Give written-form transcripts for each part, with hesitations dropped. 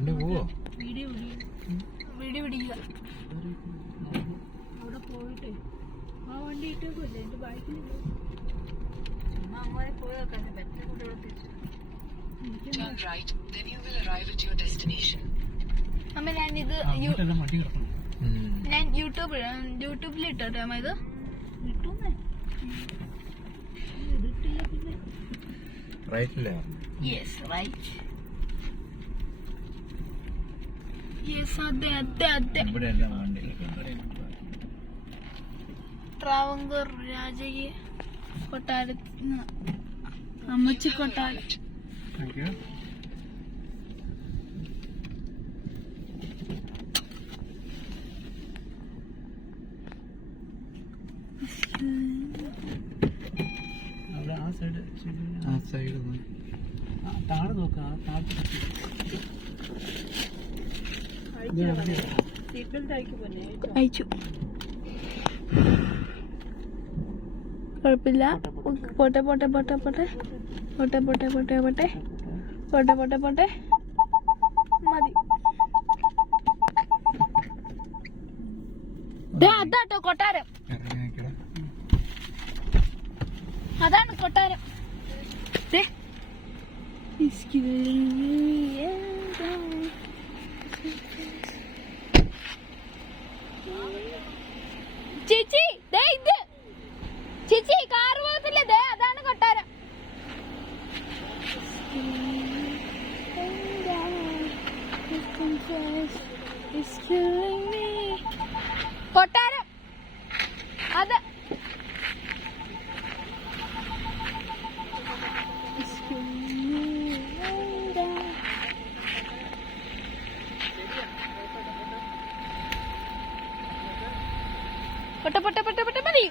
Video പിടിക്കുക. അവിടെ പോയിട്ടേ ആ വണ്ടി ഇട്ടേക്കല്ലേ എന്റെ ബൈക്കിൽ അങ്ങനെ പോയി വെക്കാൻ പറ്റും. അമ്മ ഞാനിത് ഞാൻ യൂട്യൂബിൽ ഇട്ടോട്ടെ അമ്മ. ഇത് ഇട്ടൂന്നേ ഇതിട്ടില്ല പിന്നെ. Yes right. യെസ് അതെ അതെ അതെ. ട്രാവങ്കൂർ രാജകീയ കൊട്ടാരത്തിന് അമ്മച്ചി കൊട്ടാരം. താഴെ നോക്കാം. അയച്ചു കുഴപ്പമില്ല. പോട്ടെ പോട്ടെ പോട്ടെ പോട്ടെ പോട്ടെ പോട്ടെ പോട്ടെ പോട്ടെ പോട്ടെ പോട്ടെ പോട്ടെ മതി. അതാട്ടോ കൊട്ടാരം. അതാണ് കൊട്ടാരം. ചേച്ചി ഇത് ചേച്ചി കാർ പോകത്തില്ലേ? ദേ അതാണ് കൊട്ടാരം. കൊട്ടാരം അത് പൊട്ട പൊട്ട പൊട്ട പൊട്ട മതി.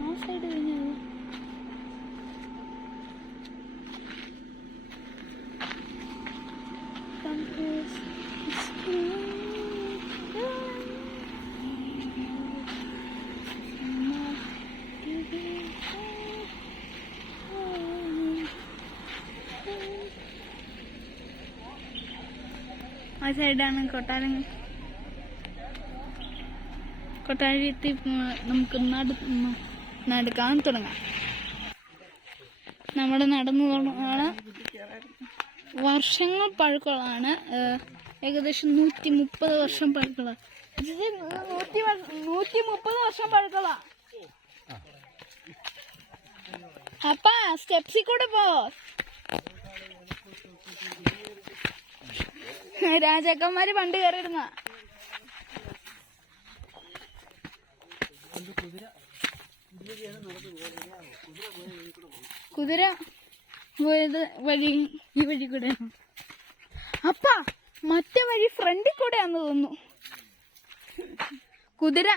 ആ സൈഡ് കഴിഞ്ഞത് ആ സൈഡാണ് കൊട്ടാരം. കൊട്ടാരത്തിൽ നമുക്ക് നടക്കാൻ തുടങ്ങാം. നമ്മൾ നടന്നു തുടങ്ങാണ്. വർഷങ്ങൾ പഴക്കമുള്ളതാണ്. ഏകദേശം 130 വർഷം പഴക്കമുള്ള. 130 വർഷം പഴക്കമുള്ള. അപ്പാ സ്റ്റെപ്സിൽ കൂടെ പോ. രാജാക്കന്മാര് പണ്ട് കയറിയിരുന്ന കുതിര പോയത് വഴി ഈ വഴി കൂടെ. അപ്പാ മറ്റേ വഴി ഫ്രണ്ടിൽ കൂടെയാന്ന് തോന്നുന്നു. കുതിര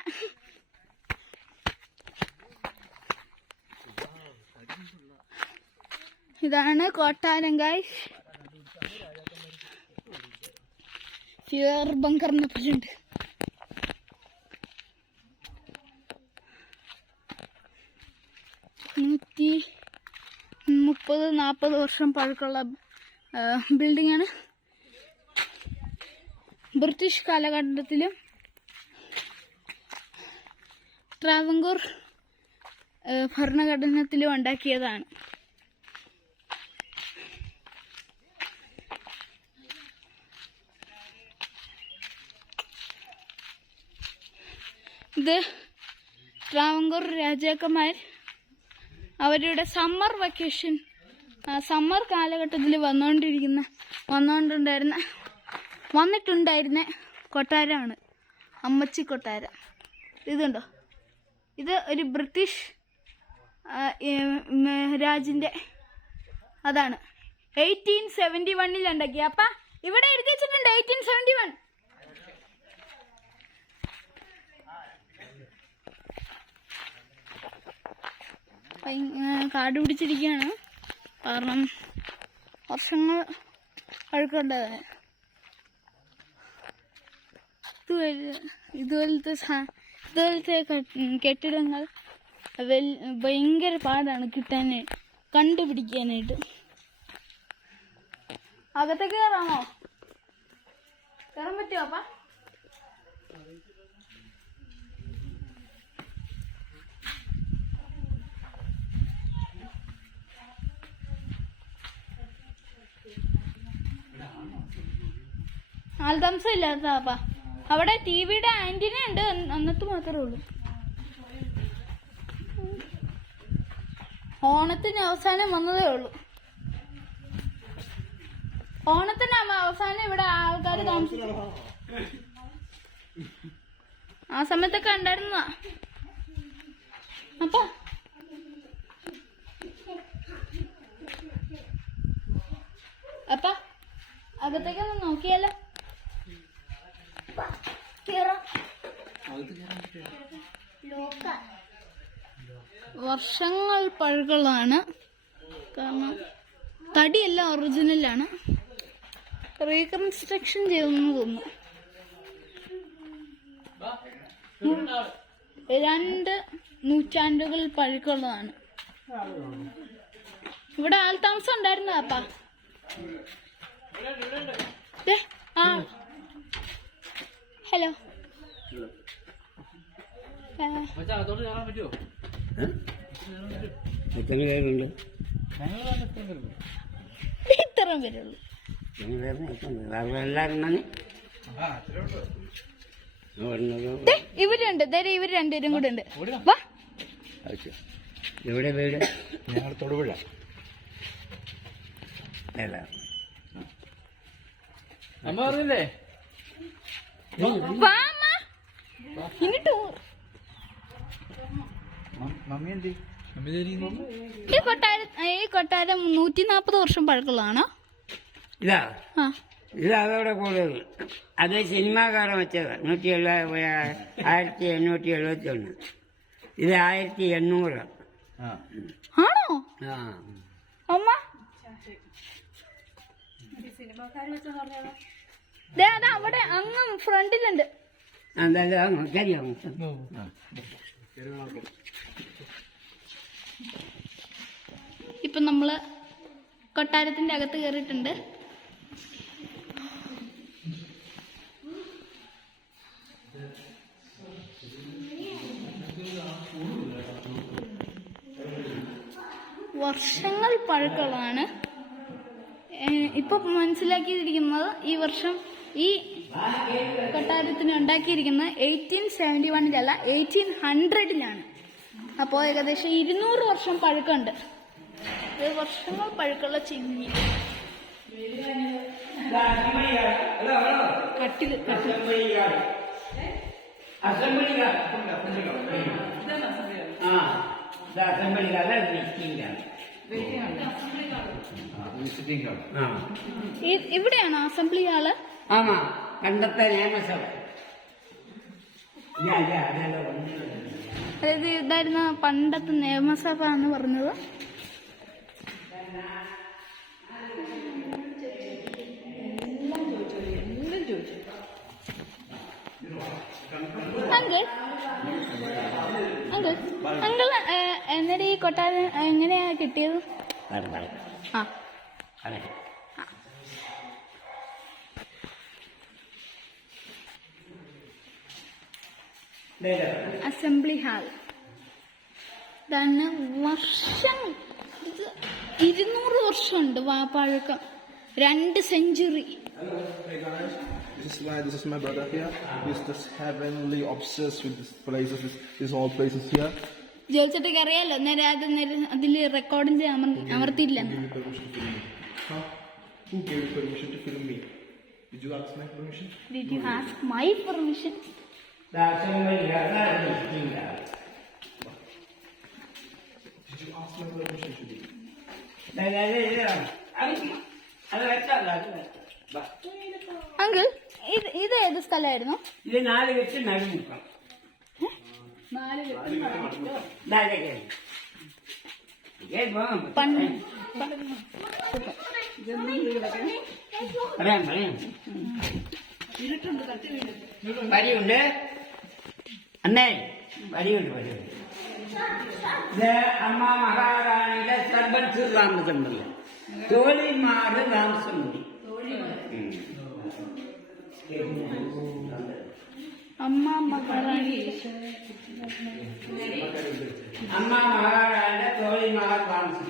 ഇതാണ് കൊട്ടാരം ഗൈസ്. ഫിയർ ബങ്കറിനെ പറ്റുണ്ട്. നൂറ്റി 30-40 വർഷം പഴക്കമുള്ള ബിൽഡിംഗ് ആണ്. ബ്രിട്ടീഷ് കാലഘട്ടത്തിലും ട്രാവങ്കൂർ ഭരണഘടനത്തിലും ഉണ്ടാക്കിയതാണ്. ഇത് ട്രാവങ്കൂർ രാജാക്കന്മാർ അവരുടെ സമ്മർ വെക്കേഷൻ സമ്മർ കാലഘട്ടത്തിൽ വന്നിട്ടുണ്ടായിരുന്ന കൊട്ടാരമാണ് അമ്മച്ചി കൊട്ടാരം. ഇതുണ്ടോ? ഇത് ഒരു ബ്രിട്ടീഷ് രാജിൻ്റെ അതാണ്. 1871 ഉണ്ടാക്കി. അപ്പ ഇവിടെ എഴുതി വെച്ചിട്ടുണ്ട് 1871. കാട് പിടിച്ചിരിക്കുകയാണ്. കാരണം വർഷങ്ങൾ പഴക്കമുണ്ട്. ഇതുപോലത്തെ കെട്ടിടങ്ങൾ ഭയങ്കര പാടാണ് കണ്ടുപിടിക്കാനായിട്ട്. അകത്തേക്ക് കയറാമോ? കയറാൻ പറ്റുമോ അപ്പ? ആൾതാമസം ഇല്ലാത്തതാ. അവിടെ ടിവിയുടെ ആന്റിന ഉണ്ട്, അന്നത്ത് മാത്രമേ ഉള്ളൂ. ഓണത്തിന് അവസാനം വന്നതേ ഉള്ളൂ. ഓണത്തിന് അവസാനം ഇവിടെ ആൾക്കാർ താമസിച്ചു. ആ സമയത്തൊക്കെ ഉണ്ടായിരുന്നതാ. അപ്പ അകത്തേക്കൊന്ന് നോക്കിയാലോ? വർഷങ്ങൾ പഴക്കമുള്ളതാണ്. കാരണം തടിയെല്ലാം ഒറിജിനലാണ്. റീകൺസ്ട്രക്ഷൻ ചെയ്തെന്ന് തോന്നുന്നു. 2 നൂറ്റാണ്ടുകൾ പഴക്കമുള്ളതാണ്. ഇവിടെ ആൾതാമസം ഉണ്ടായിരുന്നതാ. ഹലോ, ഇത്ര പേരുള്ളൂ. ഇവരുണ്ട്, ഇവര് രണ്ടുപേരും കൂടെ ഉണ്ട്. വാ. എവിടെ വീട്? ഞങ്ങൾ തൊടുപുഴ. അമ്മ പറഞ്ഞില്ലേ? ഈ കൊട്ടാരം 140 വർഷം പഴക്കമുള്ളതാണോ? ഇതാ അതവിടെ കൂടുതൽ. അത് സിനിമാകാലം വെച്ചത് 1871. ഇത് 1800. ആണോ അമ്മ? അവിടെ അങ്ങ് ഫ്രണ്ടിലുണ്ട്. ഇപ്പൊ നമ്മള് കൊട്ടാരത്തിന്റെ അകത്ത് കയറിയിട്ടുണ്ട്. വർഷങ്ങൾ പഴക്കമുള്ളതാണ്. ഇപ്പൊ മനസ്സിലാക്കിയിരിക്കുന്നത് ഈ വർഷം ഈ കൊട്ടാരത്തിന് ഉണ്ടാക്കിയിരിക്കുന്നത് 1871 1800. അപ്പോൾ ഏകദേശം 200 വർഷം പഴക്കമുണ്ട്. വർഷങ്ങൾ പഴക്കമുള്ള ചിമ്മി കട്ടില്. ഇവിടെയാണോ അസംബ്ലി ഹാള്? ആമാ, പണ്ടത്തെ നിയമസഭ. അതായത് ഇതായിരുന്നു പണ്ടത്തെ നിയമസഭ എന്ന് പറഞ്ഞത്. അങ്കിൾ എന്നിട്ട് ഈ കൊട്ടാരം എങ്ങനെയാ കിട്ടിയത്? Assembly hall. ഇതാണ് വർഷം. 200 വർഷമുണ്ട് പഴക്കം. 2 century. This is my brother here. He's just heavenly obsessed with this places. These all places here. ജോലിച്ചേട്ടക്ക് അറിയാലോ, അതിൽ റെക്കോർഡിംഗ് ചെയ്യാൻ അമർത്തിയില്ല. Who gave you permission to film me? Did you ask my permission? Did you ask my permission? Did you ask my permission to do? Uncle, ഇത് ഏത് സ്ഥലമായിരുന്നു? ഇത് 4 കെട്ട് നടുമുക്കം. പറയാം വരിയുണ്ട് അന്നേ വരിയുണ്ട് ഇത് അമ്മ മഹാറാണിയുടെ സർബത്ത് താമസമുണ്ട് തോളിമാട് താമസമുണ്ട് അമ്മ മഹാറാണി അമ്മ മഹാറാണിയുടെ തോളിമാട് താമസം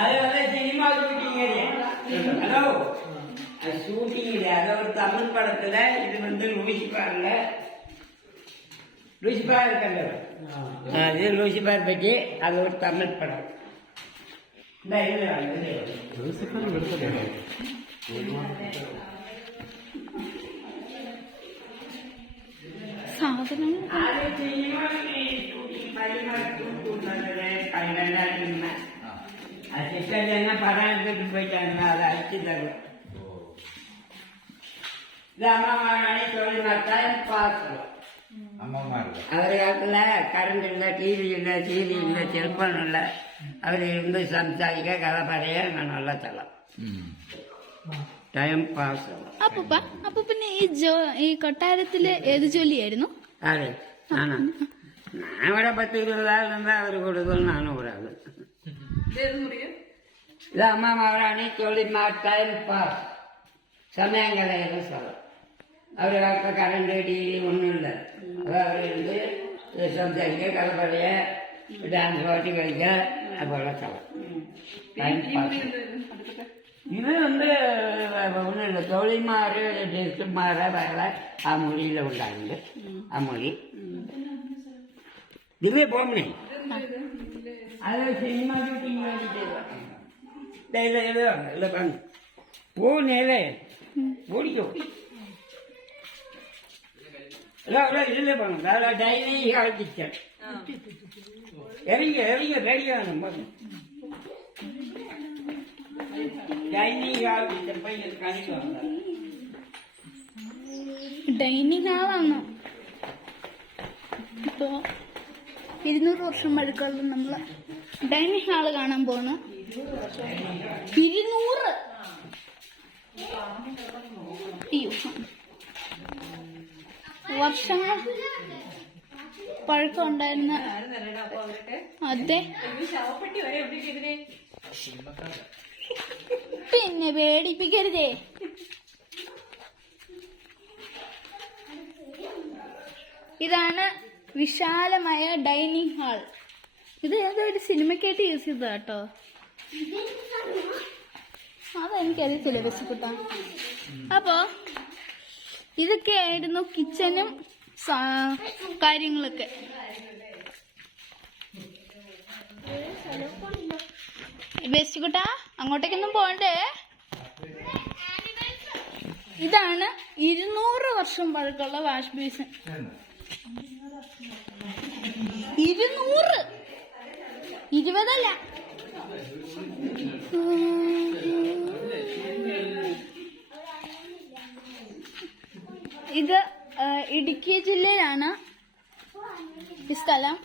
അതേപോലെ സിനിമ ഷൂട്ടിങ് ഹലോ ஷூட்டிங் அது ஒரு தமிழ் படத்துல இது லூசிஃபர் இருக்கல்ல இது லூசிஃபர் பற்றி அது ஒரு தமிழ் படம் സാധനം சிஸ்டர் படம் போயிட்டாங்க அதை அடிச்சு தரும் இது அம்மாமாராணி தொழில்நுட்பம் பார்க்கலாம் அவரு காலத்துல கரண்ட் இல்லை டிவி இல்லை செல்போன் இல்லை அவர் இருந்து സംസാരിക്ക കഥ പറയാ നല്ല സ്ഥലം ടൈം പാസ് അപ്പൊ പിന്നെ ഈ കൊട്ടാരത്തില് ഏത് ജോലിയായിരുന്നു? അതെ ആണോ ഞാൻ ഇവിടെ 10-20 ആൾ നിന്നാ അവർ കൊടുക്കും നാനും ഒരാള് ഇത് അമ്മമാരാണി തൊഴിൽമാർ ടൈം പാസ് സമയം കളയുന്ന സ്ഥലം അവരുടെ കാലത്ത് കറണ്ട് ടി വി ഒന്നുമില്ല അത് അവരുണ്ട് സംസാരിക്കുക കഥ പറയുക ഡാൻസ് പാട്ടി കളിക്കുക അതുപോലെ സ്ഥലം ടൈം പാസ് ഇത് ഒന്നുമില്ല തൊഴിൽമാര് ടീച്ചർമാരെ വേറെ ആ മൊഴിയിലുണ്ടാകുന്നുണ്ട് ആ മൊഴി ദിവ്യ പോമണേ അത് സിനിമ ഷൂട്ടിങ് വേണ്ടിട്ട് പോകുന്നേലേ ഓടിക്കോ ഇതിലേ പോകണം ഡൈനിങ് ഹാൾ കിച്ചൺ ഇറങ്ങിയ റെഡിയാണ് ഡൈനിങ് ഹാൾ കിച്ചൺ പയ്യ കാണിക്കണം ഡൈനിങ് ഹാളാണ്. ഇപ്പോ 200 വർഷം പഴക്കമുള്ള നമ്മള് ഡൈനിങ് ഹാള് കാണാൻ പോണ്. 200 വർഷങ്ങൾ പഴക്കം ഉണ്ടായിരുന്ന അതെ. പിന്നെ പേടിപ്പിക്കരുതേ. ഇതാണ് വിശാലമായ ഡൈനിങ് ഹാൾ. ഇത് ഏതൊരു സിനിമയ്ക്കായിട്ട് യൂസ് ചെയ്തതാ കേട്ടോ. അതെനിക്കറിയത്തില്ല ബസ്സിക്കുട്ടാ. അപ്പോ ഇതൊക്കെയായിരുന്നു കിച്ചനും കാര്യങ്ങളൊക്കെ. ബസ്സിക്കുട്ടാ അങ്ങോട്ടേക്കൊന്നും പോണ്ടേ. ഇതാണ് 200 വർഷം പഴക്കമുള്ള വാഷ് ബേസിൻ. 200 20 ഇത് ഇടുക്കി ജില്ലയിലാണ് ഈ സ്ഥലം.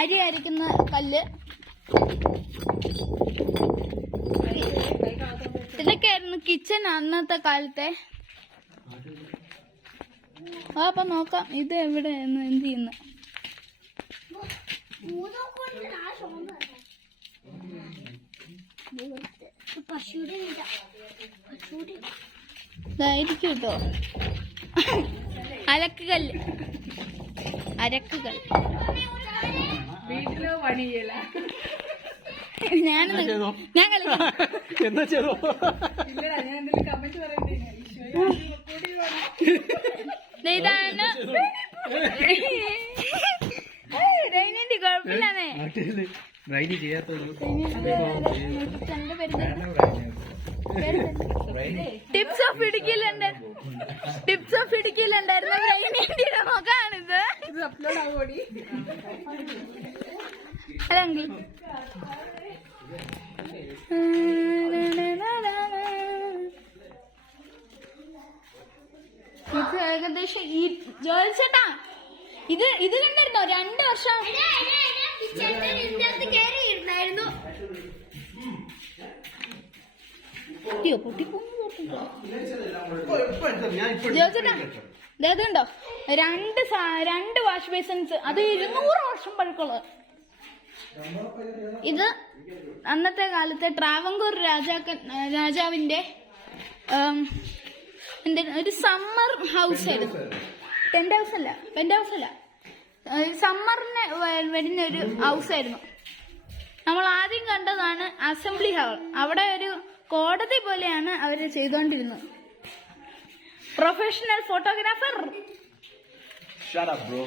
അരി അരയ്ക്കുന്ന കല്ല്. ഇതൊക്കെയായിരുന്നു കിച്ചൺ അന്നത്തെ കാലത്തെ. അപ്പൊ നോക്കാം ഇത് എവിടെയായിരുന്നു എന്ത് ചെയ്യുന്നു. ഇതായിരിക്കും കേട്ടോ അരക്കുകല്ല്. വീട്ടിലോ പണിയല്ല. ഞാൻ എന്താ ചെയ്തോ ഇല്ലടാ ഞാൻ എന്തെങ്കിലും കമന്റ് പറയണ്ടേ. ഇതാണ് കുഴപ്പമില്ലാന്നേ. ടിപ്സ് ഓഫ് ഇടുക്കിയിലുണ്ടായിരുന്ന ബ്രൈനിന്റെ മുഖാണിത്. അപ്ലോഡ് ആവോടി അല്ലെങ്കിൽ പക്ഷെ ഈ ജോയൽ ചേട്ടാ ഇത് കണ്ടിരുന്നോ 2 വർഷം ജോയൽ ചേട്ടാ ഇതുണ്ടോ 2 വാഷ് ബേസിൻസ്, അത് 200 വർഷം പഴക്കമുള്ളത്. ഇത് അന്നത്തെ കാലത്തെ ട്രാവൻകൂർ രാജാവിന്റെ ഒരു സമ്മർ ഹൗസ് ആയിരുന്നു. പെന്റ് ഹൗസ് അല്ല, സമ്മറിന് വരുന്ന ഒരു ഹൗസ് ആയിരുന്നു. നമ്മൾ ആദ്യം കണ്ടതാണ് അസംബ്ലി ഹാൾ. അവിടെ ഒരു കോടതി പോലെയാണ് അവര് ചെയ്തോണ്ടിരുന്നത്. Professional photographer. Shut up, bro.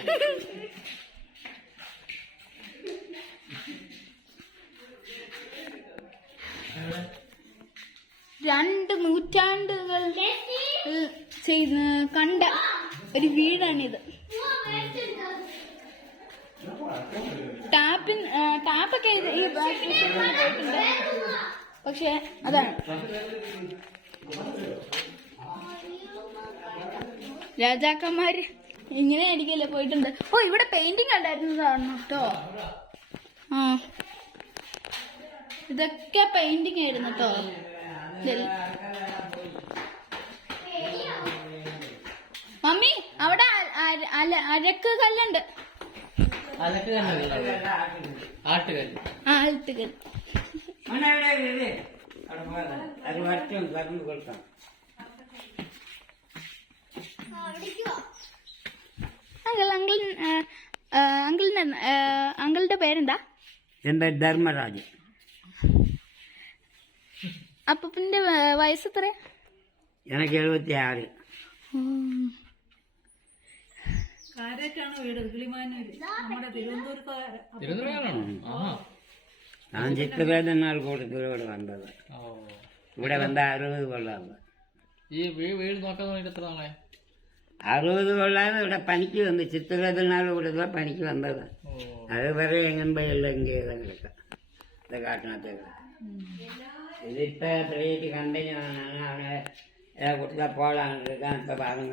രണ്ട് നൂറ്റാണ്ടുകൾ കണ്ട ഒരു വീടാണിത്. ടാപ്പൊക്കെ ഈ പോയിട്ടുണ്ട്, പക്ഷെ അതാണ് രാജാക്കന്മാര് ഇങ്ങനെ ആയിരിക്കല്ലേ പോയിട്ടുണ്ട്. ഓ, ഇവിടെ പെയിന്റിങ് ഉണ്ടായിരുന്നതാണ് കേട്ടോ. ആ, ഇതൊക്കെ പെയിന്റിങ് ആയിരുന്നു കേട്ടോ. മമ്മി, അവിടെ അരക്ക് കല്ലുണ്ട്. ആട്ടുകല്ല്. അത് വരച്ചും കറണ്ട് കൊടുക്കാം. അങ്കിളിന്റെ പേരെന്താ? എന്റെ ധർമ്മരാജ്. അപ്പന്റെ വയസ്സ് എത്ര? എനിക്ക് 76. കാരറ്റാണ് വീട്, കിളിമാനൂര്, നമ്മുടെ തിരുവനന്തപുരത്താണോ? ഞാൻ ചിത്രവേദനാൾ കൂട്ടത്തിലൂടെ വന്നത്. ഇവിടെ വന്ന 60 കൊള്ളാണ്. ഈ വീട് നോക്കാൻ വേണ്ടിട്ട് എത്ര നാളെ? 60 കൊള്ളാണ് ഇവിടെ പണിക്ക് വന്ന്. ചിത്രവേദനാൾ കൂട്ടത്തില പണിക്ക് വന്നത്. അത് വരെ എങ്ങനെല്ലാം കിടക്കാം. ഇത് കാട്ടിനകത്തേക്ക് ഇതിപ്പോ എത്രയായിട്ട് കണ്ടിന്യൂണ്. അവിടെ കുട്ടികളെ പോളാണ് എടുക്കാൻ. ഇപ്പൊ പറഞ്ഞ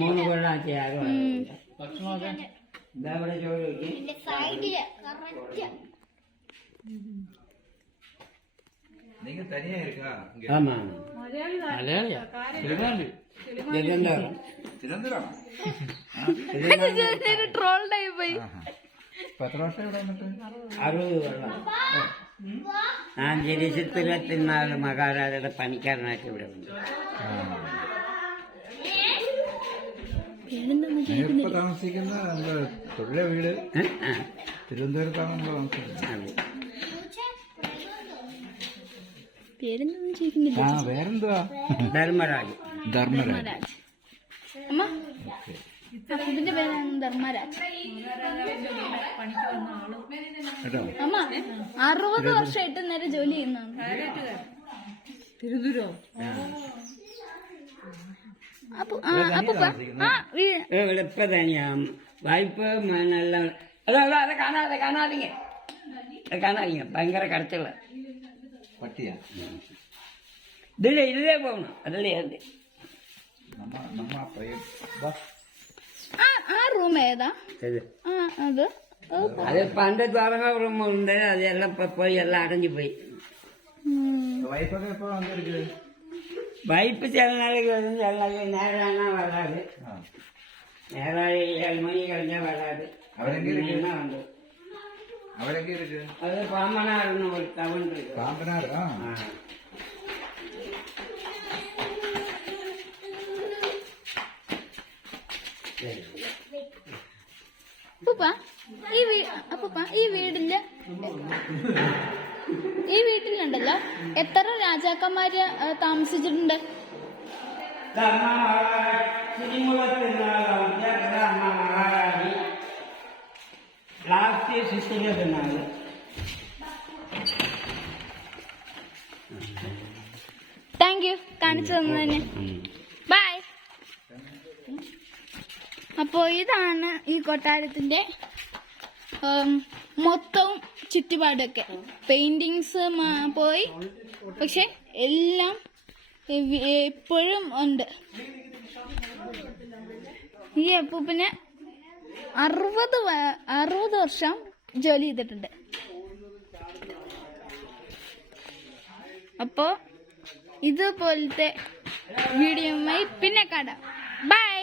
3 കൊള്ളാൻ ചെയ്യാറും ഇതാ ഇവിടെ ജോലി നോക്കി. ആമാ ട്രോൾഡായി പോയി. 60 കൊള്ളാം. ഞാൻ ജനിച്ചിത്തിരുന്നാല് മഹാരാജയുടെ പണിക്കാരനായിട്ട് ഇവിടെ ഉണ്ട്. താമസിക്കുന്ന തൊഴിലെ വീട് തിരുവനന്തപുരത്താണ് നമ്മൾ താമസിക്കുന്നത്. പേരെന്തൊന്നും ചോദിക്കുന്നില്ല. വേറെന്തുവാ? ധർമ്മരാജ്. അമ്മ, ഇതിന്റെ പേരാണ് ധർമ്മരാജ്. അമ്മ 60 വർഷമായിട്ട് നേരെ ജോലി ചെയ്യുന്നതാണ്. തിരുവനന്തപുരം ഇപ്പൊ തന്നെയാ വായ്പ നല്ല. അത് കാണാതിങ്ങ ഭയങ്കര കടച്ചുള്ള പട്ടിയാ. ഇതിലേ പോകണം. അതല്ലേ ആ റൂം ഏതാ? അത് അത് പണ്ട് തുറന്ന റൂമുണ്ട്. അതെല്ലാം പോയി എല്ലാം അടഞ്ഞു പോയി. വൈഫൊക്കെ എപ്പോ വന്നിരിക്കുന്നത്? വൈപ്പ് ചില നാளைக்கு വരും, ചില നാளைக்கு നേരാണ് വരാത്. നേരെ 7 മണി കഴിഞ്ഞാൽ വരാത്. ഉണ്ട്. അവരൊക്കെ ഇருக்கு? അത് പാമ്പനാടുന്ന ഒരു ടൗൺ. പാമ്പനാട്. അപ്പൂപ്പ ഈ വീട്ടിലുണ്ടല്ലോ എത്ര രാജാക്കന്മാര് താമസിച്ചിട്ടുണ്ട്? താങ്ക് യു കാണിച്ചു തന്നതിന്. ബൈ. അപ്പോ ഇതാണ് ഈ കൊട്ടാരത്തിന്റെ മൊത്തവും ചുറ്റുപാടൊക്കെ. പെയിന്റിങ്സ് പോയി, പക്ഷെ എല്ലാം ഇപ്പോഴും ഉണ്ട്. ഈ അപ്പൂപ്പന് 60 വർഷം ജോലി ചെയ്തിട്ടുണ്ട്. അപ്പോ ഇതുപോലത്തെ വീഡിയോയുമായി പിന്നെ കാണാം. ബൈ.